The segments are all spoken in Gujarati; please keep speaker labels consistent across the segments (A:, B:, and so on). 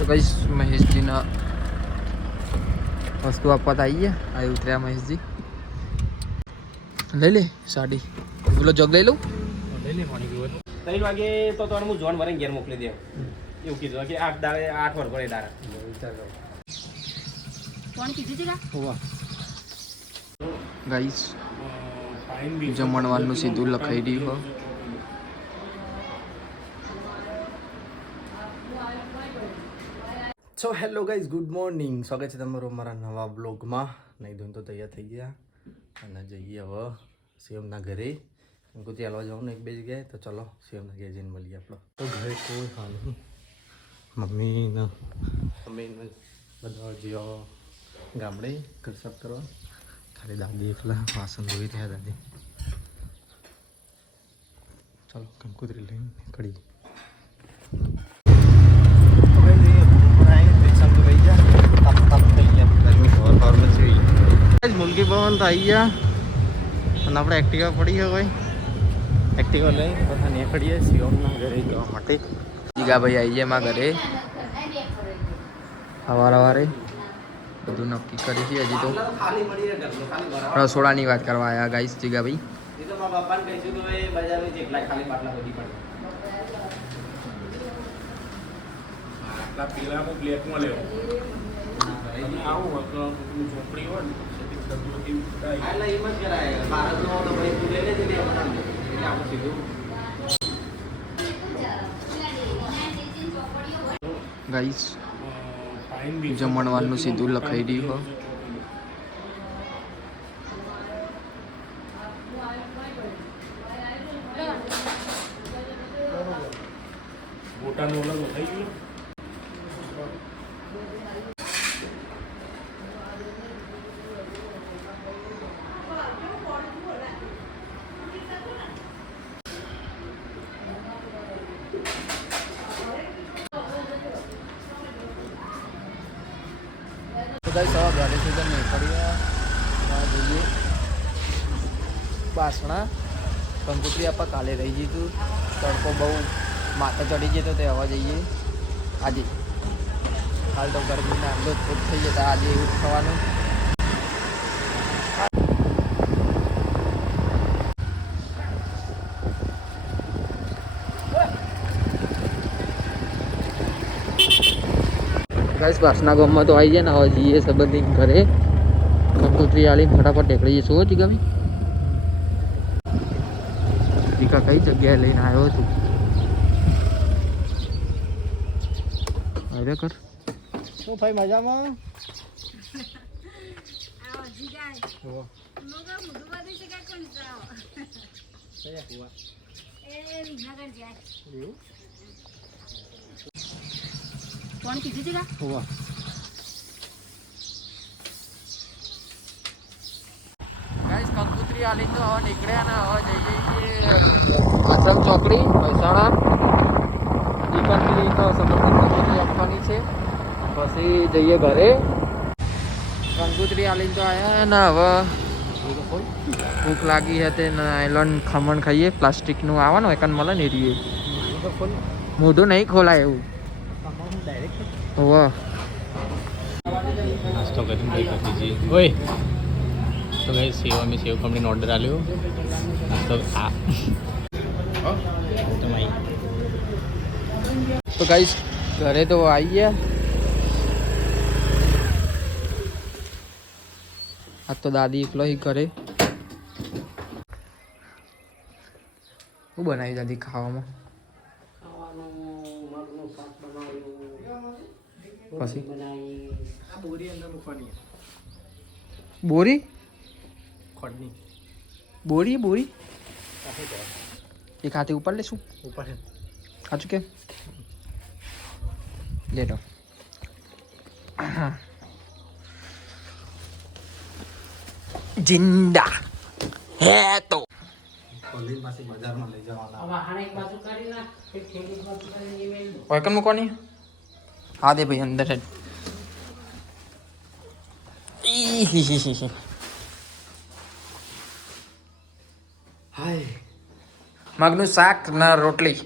A: તો કઈશ મહેશજીના વસ્તુ આપવા તો આવી ગયા આ ઉતર્યા મહેશજી. લઈ લે સાડી. પેલો જગ લઈ લઉં?
B: ત્રણ વાગે તો તો હું જોન વરે ઘેર મોકલી દઉં. એવું કીધું કે આઠ દાડે આઠ વાર પડે દાડા
C: કોણ કીધું છે કા?
A: ગાઈસ જમણવારનું સીધું લખાઈ રહ્યું હો.
D: So hello guys good morning સ્વાગત છે તમારું મારા નવા બ્લોગમાં નહીં ધોઈને તો તૈયાર થઈ ગયા. અને જઈએ હવે સીએમના ઘરે. અંકુથી હાલવા જવાનું એક બે જગ્યાએ. તો ચલો સીએમના ઘરે જઈને મળીએ આપણો. તો ઘરે કોઈ હાલ નહીં. મમ્મી ને મમ્મી બધા જીઓ ગામડે ઘર સાફ કરવા. ખાલી દાદી એકલા વાસણ ધોઈ રહ્યા દાદી ચાલો કંકુતરી લઈને નીકળી મુલકી ભવન તો આવી ગયા. અને આપણે એક્ટિવા પડી છે ભાઈ એક્ટિવા લઈ બધા નીકળીએ શિવમના ઘરે જવા માટે.
A: જીગાભાઈ આવી ગયા મારા ઘરે. સવાર સવારે બધું નક્કી કરી છે હજી તો. રસોડાની વાત કરવા આવ્યા ગાઈસ જીગા ભાઈ
D: એ તો મારા પપ્પાને કહીશું તો એ બજારમાં જેટલા ખાલી બાટલા બધી પડે
B: આટલા પેલા હું પ્લેટમાં લેવું આવું ઝોપડી હોય ને.
A: ગાઈસ જમણવારનું સીધું લખાઈ રહ્યું હો
B: ગોટાનું અલગ થઈ ગયું
A: તો સવા ઘરેથી તો નીકળ્યા જઈએ. બાસણા. કંકુતરી આપા કાલે રહી જતું તડકો બહુ માથે ચડી જતો તે હવા જઈએ. આજે. હાલ તો ગરમીના અંદર ખૂબ થઈ જતા આજે એવું થવાનું. ગાઈસ ગામમાં તો આવી જાય ને હવે જઈએ સંબંધી ઘરે. કંકોત્રી આલી ફટાફટ ટેકડી જઈશું હો ગમે જીકા કઈ જગ્યાએ લઈને આવ્યો છું? હવે કર.
D: શું ભાઈ મજામાં?
C: એ જાય. કોણ કીધું છે કા?
A: ગાઈસ કંકોત્રી આલીને તો હવે નીકળ્યા ને હવે જઈએ આશ્રમ ચોકડી મહેસાણા. તો સમર્થન કંકોત્રી આપવાની છે. પછી જઈએ ઘરે. કંકુત્રી આલીને તો આવ્યા ને હવે ભૂખ લાગી હતી ને નાયલોન ખમણ ખાઈએ. પ્લાસ્ટિકનું આવવાનું એકન મળે ને રીએ. મોઢું નહીં ખોલાય એવું. હોવા
B: નાસ્તો કરીને ભાઈ કરી દીજીએ ઓય. તો ગઈ સેવ અમે સેવ કંપનીનો ઓર્ડર આપ્યો નાસ્તો આ. તો માઈ.
A: તો ગાઈસ ઘરે તો આવી ગયા. આ તો દાદી એકલો હી ઘરે. શું બનાવી દાદી ખાવામાં? પછી? બોરી
D: ખોડની.
A: બોરી બોરી? એક હાથે ઉપર લેશું?
D: ઉપર
A: સાચું કેમ લે લો જિંદા. હે તો.
D: કોલિંગ પાસે બજારમાં લઈ જવાના.
A: ઓયકન મૂકવાની? હા દે ભાઈ અંદર હેડ. મગનું શાક ના રોટલી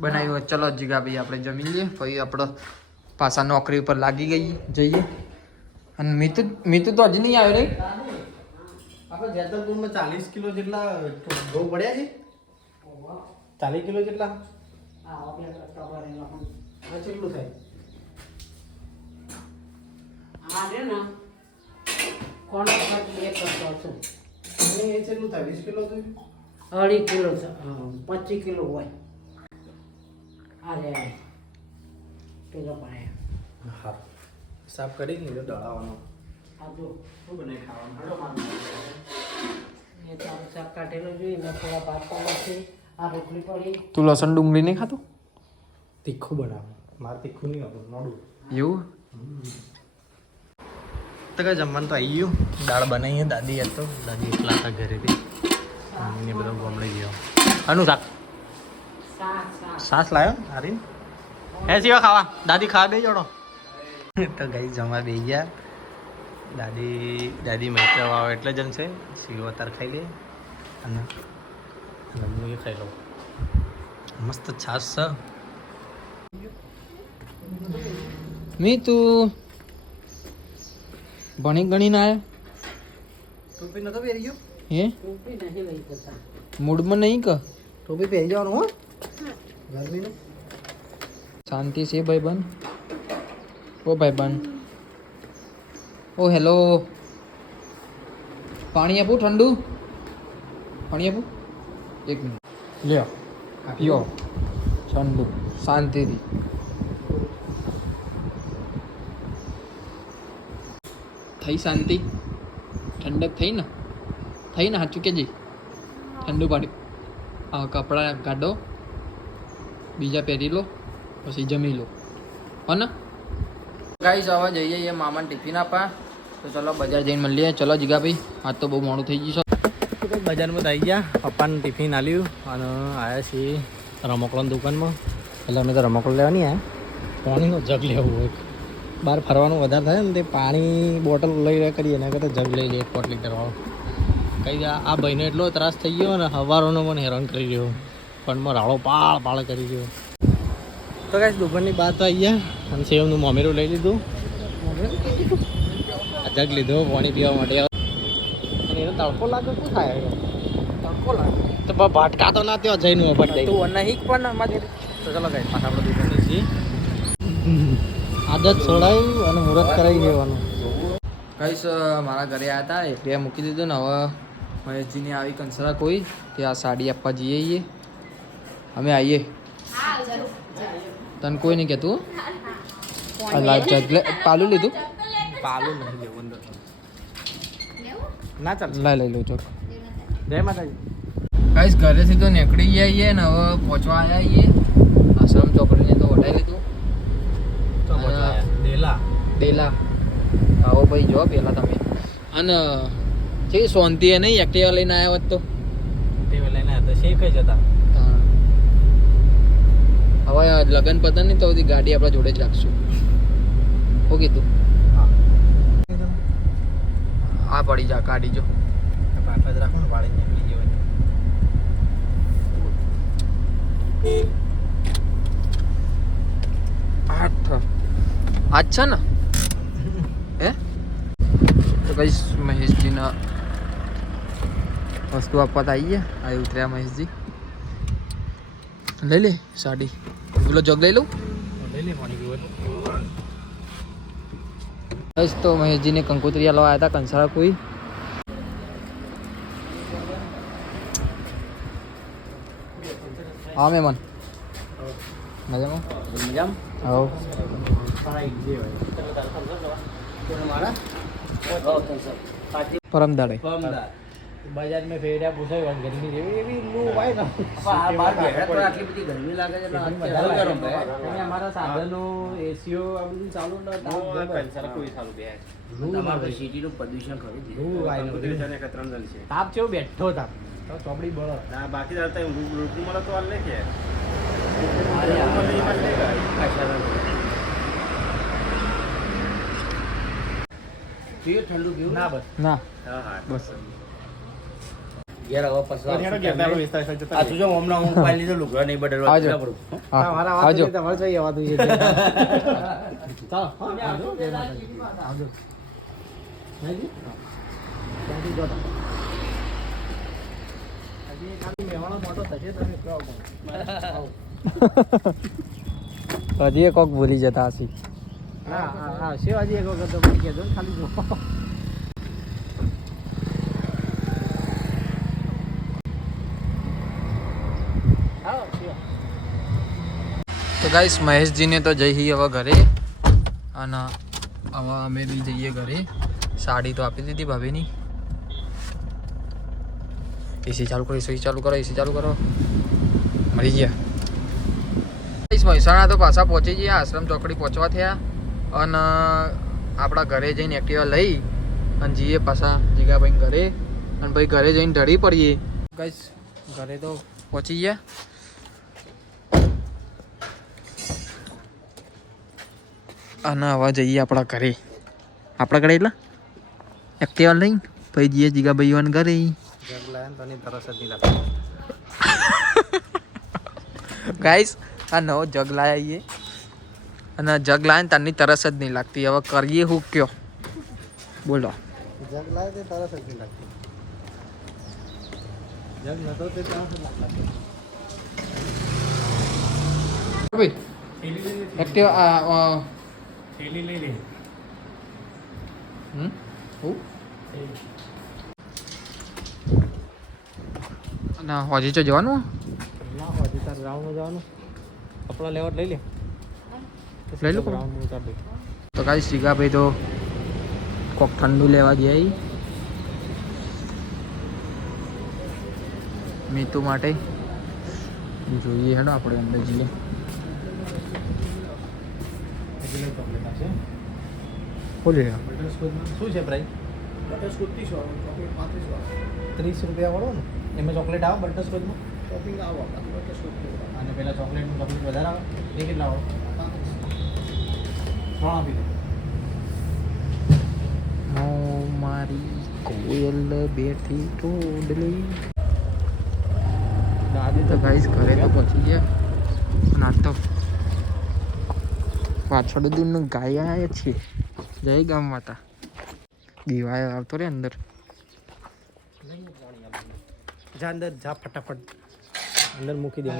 A: બનાવ્યું હોય. ચલો જીગા ભાઈ આપણે જમી લઈએ. પછી આપણો પાછા નોકરી ઉપર લાગી ગઈ. જઈએ. અને મિતુ મિતુ તો હજી નહીં આવ્યો નહીં
D: આપણે જેતલપુરમાં ચાલીસ કિલો જેટલા ઘઉં પડ્યા છે? ચાલીસ કિલો જેટલા? હા કેટલું થાય? અને એ કેટલું થાય? વીસ કિલો થયું?
E: અઢી કિલો છે પચીસ કિલો હોય. અરે પેલો પાયા
D: હા. સાફ કરી ને દળાવાનો
E: આ જો.
D: શું બને ખાવાનું?
E: એ તો સાફ કાઢેલો જોઈએ ને થોડા ભાત પાડવા છે. આ રોટલી પડી.
A: તું લસણ ડુંગળી નહીં ખાતું
D: તીખું બનાવો. મારે તીખું નહીં હતું મોડું
A: એવું?
D: તો કઈ જમવાનું તો આવી ગયું. દાળ બનાવીએ, દાદી હતો. દાદી એકલા હતા ઘરેથી. મમ્મીને બધો ગમડી ગયો. આનું શાક? સાસ લાવ્યો હારી? હે સિવા ખાવા. દાદી ખાવા બે જોડો તો ગઈ જમવા બે ગયા. દાદી દાદી મૈત્ર આવે એટલે જમશે સીવો તાર ખાઈ લે. અને એ ખાઈ લઉં મસ્ત છાશ છે.
A: મિતુ ભણી ગણી ના આવ્યા
D: ટોપી નતો પહેરી ગયો?
A: હે?
E: ટોપી નહીં લઈ જતા.
A: મૂડમાં નહીં ક?
D: ટોપી પહેરી જવાનું હો. ગરમીનું.
A: શાંતિ છે ભાઈ બન ઓ ભાઈ બન ઓ હેલો. પાણી આપું ઠંડુ. પાણી આપું. એક મિનિટ. લ્યો. પીઓ ઠંડુ. શાંતિથી. થઈ શાંતિ? ઠંડક થઈ ને? થઈ ને સાચું કેજી ઠંડુ પાડ્યું હા કપડાં કાઢો. બીજા પહેરી લો, પછી જમી લો. હો ને? ગાઈસ, હવે જઈએ મામાને ટિફિન આપવા. તો ચલો બજાર જઈને મળીએ. ચલો જીગાભાઈ આજ તો બહુ મોડું થઈ ગયું છે.
D: બજારમાં આવી ગયા. પપ્પાને ટિફિન આલ્યું અને આવ્યા છીએ રમકડાની દુકાનમાં. એટલે અમે તો રમકડું લેવાની આવ્યા પાણીનો જગ લેવું હોય. બહાર ફરવાનું વધારે થાય ને તે પાણી બોટલ લઈ રહ્યા કરીએ એના કરતાં જગ લઈ લઈએ એક પોટ લીટર વાળો. કઈ આ ભાઈને એટલો ત્રાસ થઈ ગયો ને હવારોનો મને હેરાન કરી ગયો પણ મને રાળો પાળ પાળ કરી ગયો તો કાંઈ દુકાનની બહાર તો આવી ગયા અને સેવનું મોમેરું લઈ લીધું. આ જગ લીધો પાણી પીવા માટે અને એનો તડકો લાગે શું થાય? તડકો લાગે. તો ભાટકા તો ના ત્યાં જઈને
A: તું નહીં પણ અમારી
D: તો ચલો ગાઈ પાછા આપણે દુકાને છીએ. આદત છોડાવી અને મુહૂર્ત કરાવી લેવાનું
A: ગાઈસ મારા ઘરે આવ્યા હતા એટલે મૂકી દીધું ને હવે મહેશજીને આવી કંસરા કોઈ કે આ સાડી આપવા જઈએ અમે આવીએ તને કોઈ નહીં કહેતું? પાલું લીધું?
D: પાલું નહીં લેવું અંદર. ના ચાલ.
A: લઈ લઈ લઉં ચોક.
D: જય માતાજી.
A: ગાઈસ ઘરેથી તો નીકળી ગયા છીએ ને હવે પહોંચવા આવ્યા છીએ આશ્રમ ચોપડીને તો વટાઈ લીધું.
D: તો દેલા. ડેલા
A: આવો ભાઈ જો પેલા તમે. અને છે શાંતિ એ નહીં એક્ટિવા લઈને આવ્યા હોત તો?
D: એક્ટિવા લઈને હતા. છે કઈ જતા
A: હવે લગન પતન નહીં તો બધી ગાડી આપણા જોડે જ રાખશું. હું કીધું? આ પડી જા કાઢી જો.
D: જ રાખો ને વાળી નીકળી જવાય
A: આઠ આજ છે ને હે તો કઈ મહેશજીના વસ્તુ આપવા તો આવી ગયા આ ઉતર્યા મહેશજી લઈ લે સાડી પેલો જગ લઈ લઉં
D: લઈ લે પાણી પીવું
A: બસ તો મહેશજીને કંકોત્રી આલવા આવ્યા હતા કંસારા કોઈ હા મહેમાન મજામાં
D: મજામાં
A: આવો. પરમ દાડે
D: બજાર મેં ફેર્યા પૂછાય ગરમી જેવી એવી લૂ હોય ને.
E: આટલી બધી ગરમી લાગે છે એટલે
D: વધારે
E: અત્યારે
D: ગરમ થાય. અને અમારા સાધનો એસીઓ આ બધું ચાલુ ન
B: કોઈ
E: સિટીનું પ્રદૂષણ ખરું
B: કતરંગલ છે.
D: તાપ બેઠો તાપ. ચોપડી બળો
B: આ બાકી દાદા રૂટનું મળે તો હાલ નહીં
D: ના બસ.
B: હા હા.
A: બસ.
D: મોટો થશે તમે.
A: હજી કોક ભૂલી જતા હશી.
D: હા હા હા શિવાજી એક વખત તમે કહેજો ને ખાલી જો. આવો શિવા.
A: તો ગાઈસ મહેશજીને તો જઈ છીએ હવે ઘરે. અને હવે અમે બી જઈએ ઘરે. સાડી તો આપી દીધી ભાભીની. એસી ચાલુ કરો એસી ચાલુ કરો એસી ચાલુ કરો. મળી ગયા. ગાઈસ મહેસાણા તો પાછા પહોંચી ગયા આશ્રમ ચોકડી પહોંચવા થયા અને આપણા ઘરે જઈને એક્ટિવા લઈ અને જઈએ પાછા જીગાભાઈ ઘરે અને ભાઈ ઘરે જઈને ઢળી પડીએ. ગાઈસ ઘરે તો પહોંચી ગયા. અને હવે જઈએ આપણા ઘરે. આપણા ઘરે એટલે? એક્ટિવા લઈને? પછી જઈએ જીગા વાન ઘરે
D: જગલા
A: આ નવો જગ લાયા છીએ અને જગ લાયા ને તારની તરસ જ નહીં લાગતી. હવે કરીએ હું કયો? બોલો.
D: જગ લાવે તે તરસ જ નહીં લાગતી. જગ નતો તે તરસ જ લાગતા.
A: ભાઈ
B: થેલી લઈ થેલી લઈ લે.
A: હમ? હું? ના હજી તો જવાનું?
D: ના તાર જવાનું? કપડા લેવા લઈ લે.
A: લઈ લો તો કાંઈ શીખા ભાઈ તો કોક ઠંડુ લેવા ગયા ઈ. મીતુ માટે. જોઈએ હેડો આપણે અંદર જઈએ. બોલી
D: શું છે પ્રાઇસ
B: પાંત્રીસ વાળો.
D: ત્રીસ રૂપિયા વાળો ને? એમાં ચોકલેટ આવે બટરસ્કોચમાં?
B: શોપિંગ આવો આપણે બટરસ્કોચ
D: અને પહેલાં ચોકલેટનું ચોકલેટ વધારે આવે એ કેટલા વાળો ત્રણ આપી દો.
A: મારી કોયલ બેઠી ટોડલી. દાદી તો ગાઈસ ઘરે તો પહોંચી ગયા. અને આ તો પાછળ દૂરનું ગાય છીએ જય ગામ માતા. દીવાય આવતો રે અંદર.
D: જા અંદર જા ફટાફટ. અંદર મૂકી દે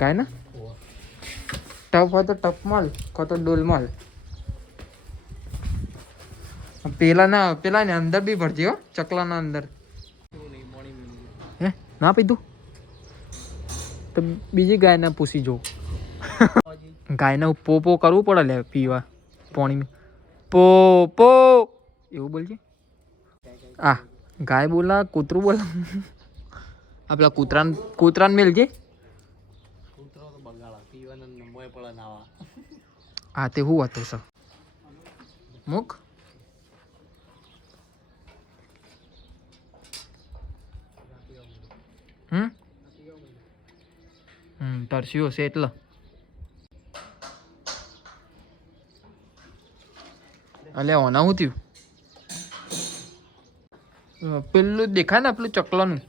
A: ગાય ના? ટપ હોય તો ટપ માલ, કો તો ડોલ માલ. પેલા ના પેલા ને અંદર બી ભરજે હો, ચકલાના અંદર. હે, ના પીધું? તો બીજી ગાયને પૂછી જો ગાયને પો પો કરવું પડે લે પીવા પાણી પો પો. એવું બોલજે. આ, ગાય બોલા, કૂતરું બોલા. આ કૂતરાન કૂતરાન મેલ મેલજે
D: કૂતરો તો બગાડા પીવાના મોય પડે નાવા
A: આ તે હું હતો સર. મુક હમ? હમ તરસ્યું હશે એટલે. અલે ઓના હું થયું? પેલું દેખાય ને પેલું ચકલાનું?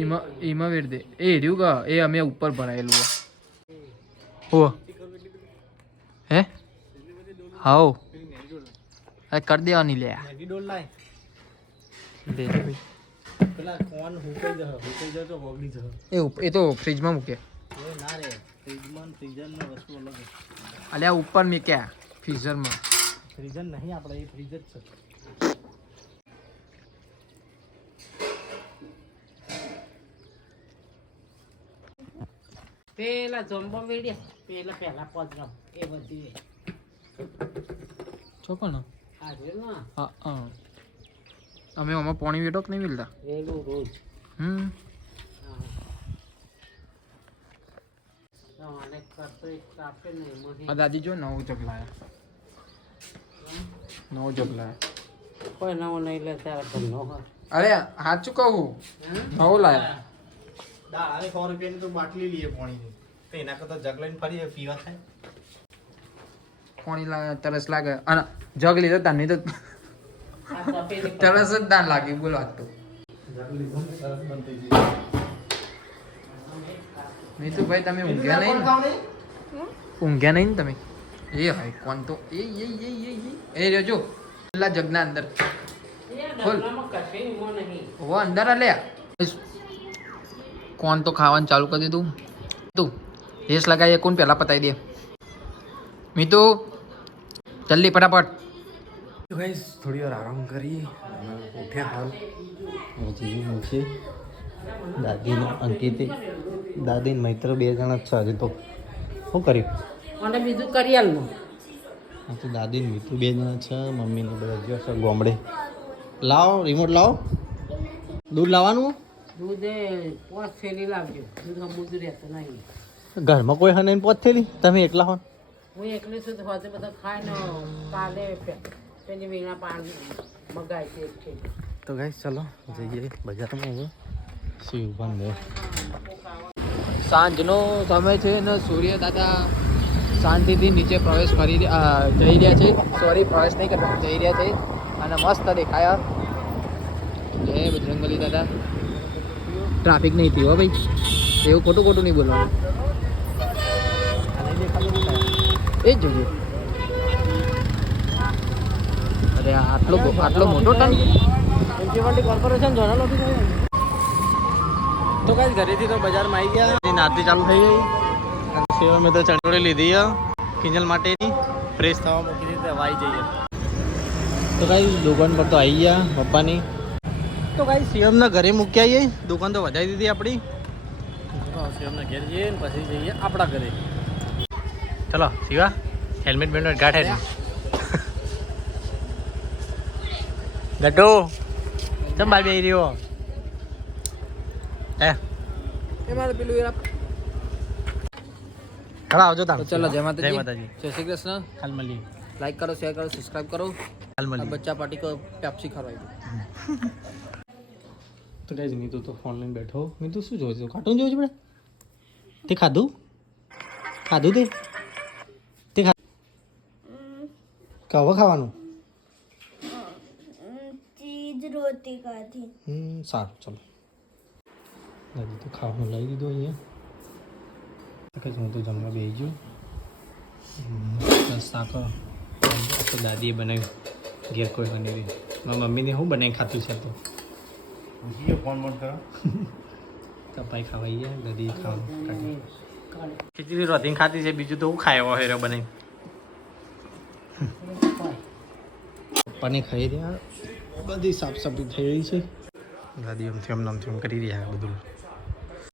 A: એમાં એમાં વેર દે. એ રહ્યું કા એ અમે ઉપર ભરાયેલું હો હો હે? હાઉ. અરે કરી દેવાની લે. એ તો ફ્રીજમાં મૂકે. અલ્યા ઉપર મૂક્યા. ફ્રીઝરમાં.
D: ફ્રીઝર નહીં આપણે એ ફ્રીજ જ છે.
E: પેલા જોમ્બો વેડ્યા પેલા પેલા પોચરો એ બધી ચોપણ હા
A: હા હા. અમે ઓમાં પાણી વેડોક નહીં મિલતા
E: વેલું રોજ.
A: હમ. આ દાદી જો નવું જગ લાયા. નવો જગ લાયા.
E: કોઈ નવો નહીં લે ત્યારે
A: અરે સાચું કહું. નવું લાયા.
D: દાળ સો રૂપિયાની તો બાટલી લઈએ પાણીની. તો એના કરતા જગ લઈને ફરી પીવા થાય
A: પાણી લાગે તરસ લાગે. અને જગ લીધો તો
E: આ તપેલી પર.
A: તરસ જ દાન લાગી બોલો આજ તો. નીતુભાઈ તમે ઊંઘ્યા નહીં ને? ઊંઘ્યા નહીં ને તમે? એ ભાઈ કોણ તો? એ એ એ એ એ. એ રહ્યો જો. પેલા જગના અંદર.
E: ખોલ. નહીં.
A: ઓ અંદર આ. લે કોણ તો ખાવાનું ચાલુ કરી દીધું? તું રેસ લગાવીએ કોણ પહેલાં પતાવી દે? મીતુ જલ્દી ફટાફટ.
D: તો ગાઈસ થોડી વાર આરામ કરી ઉઠ્યા હાલ. હવે ઉઠી દાદીને અંકિતે દાદી મૈત્ર બે જણા જ છે હજી તો. શું કર્યું?
E: મને બીજું કરી
D: આ તો દાદી મિત્ર બે જણા છે મમ્મીને બધા જ્યો છે ગોમડે. લાવો રિમોટ લાવો. દૂધ લાવવાનું?
E: દૂધ પોચ થેલી લાવજો. દૂધ અમૂદ રહેતું નહીં.
D: ઘરમાં કોઈ હને પોત થેલી? તમે એકલા હો
E: હું એકલી છું તો હોતે બધા ખાય ને કાલે પેલી વીણા પાણી મગાય છે એક થેલી.
D: તો ગાઈસ ચલો જઈએ બજારમાં હવે. શિવ બંધ
A: સાંજનો સમય છે ને સૂર્ય દાદા શાંતિથી નીચે પ્રવેશ કરી જઈ રહ્યા છે. સોરી પ્રવેશ નહીં કરવા જઈ રહ્યા છે. અને મસ્ત દેખાયા. જય બજરંગલી દાદા. ટ્રાફિક નહીં થયું હો ભાઈ. એવું ખોટું ખોટું નહીં બોલવાનું. એ જ જોઈએ અરે આટલો આટલો મોટો ટન
E: મ્યુનિસિપાલિટી કોર્પોરેશન
D: તો કાંઈ ઘરેથી તો બજારમાં આવી ગયા. એની નાતી ચાલુ થઈ ગઈ. અને સેવા મેં તો ચણોડી લીધી કિંજલ માટેની ફ્રેશ થવા મૂકી દીધી વાઈ જઈએ. તો કાંઈ દુકાન પર તો આવી ગયા પપ્પાની. તો ગાઈસ શિવમના ઘરે મૂકી આવીએ. દુકાન તો વધારી દીધી આપણી. શિવમના ઘેર જઈએ ને પછી જઈએ આપણા ઘરે. ચલો શિવા હેલ્મેટ બેલ્મેટ ગાઠે ગટો ચમ બાર બે રહ્યો? હે?
A: એ મારે પેલું યાર
D: ખડા આવજો
A: તા ચલો જય
D: જય
A: માતાજી.
D: માતાજી
A: જય શ્રી કૃષ્ણ.
D: હાલ મળી.
A: લાઈક કરો શેર કરો સબસ્ક્રાઇબ કરો.
D: હાલ મળી.
A: બચ્ચા પાર્ટી કો પેપ્સી દો.
D: તો ગાઈઝ મીતુ તો ફોન લઈને બેઠો. મીતુ શું જોવે છે? કાર્ટૂન જોવે છે બેટા? તે ખાધું? ખાધું તે? તે ખાધું કવા ખાવાનું?
C: ચીજ રોટી ખાધી.
D: હમ સારું ચલો. દાદી તો ખાવાનું લઈ દીધું અહીંયા. કઈ હું તો જમવા બેસી ગયો. શાક દાદીએ બનાવ્યું. ઘેર કોઈ બનાવી મારી મમ્મીને શું બનાવી ખાતું છે તો.
F: ફોન બંધ કરો.
D: કપાઈ ખાવાઈ ગયા દાદી ખાવાનું કાઢી
E: કાલે.
D: ખીચડી રોધીને ખાતી છે બીજું તો હું ખાયો હેરો બને. પપ્પાને ખાઈ રહ્યા. બધી સાફ સફાઈ થઈ રહી છે. દાદી આમથી આમ નામથી આમ કરી રહ્યા બધું.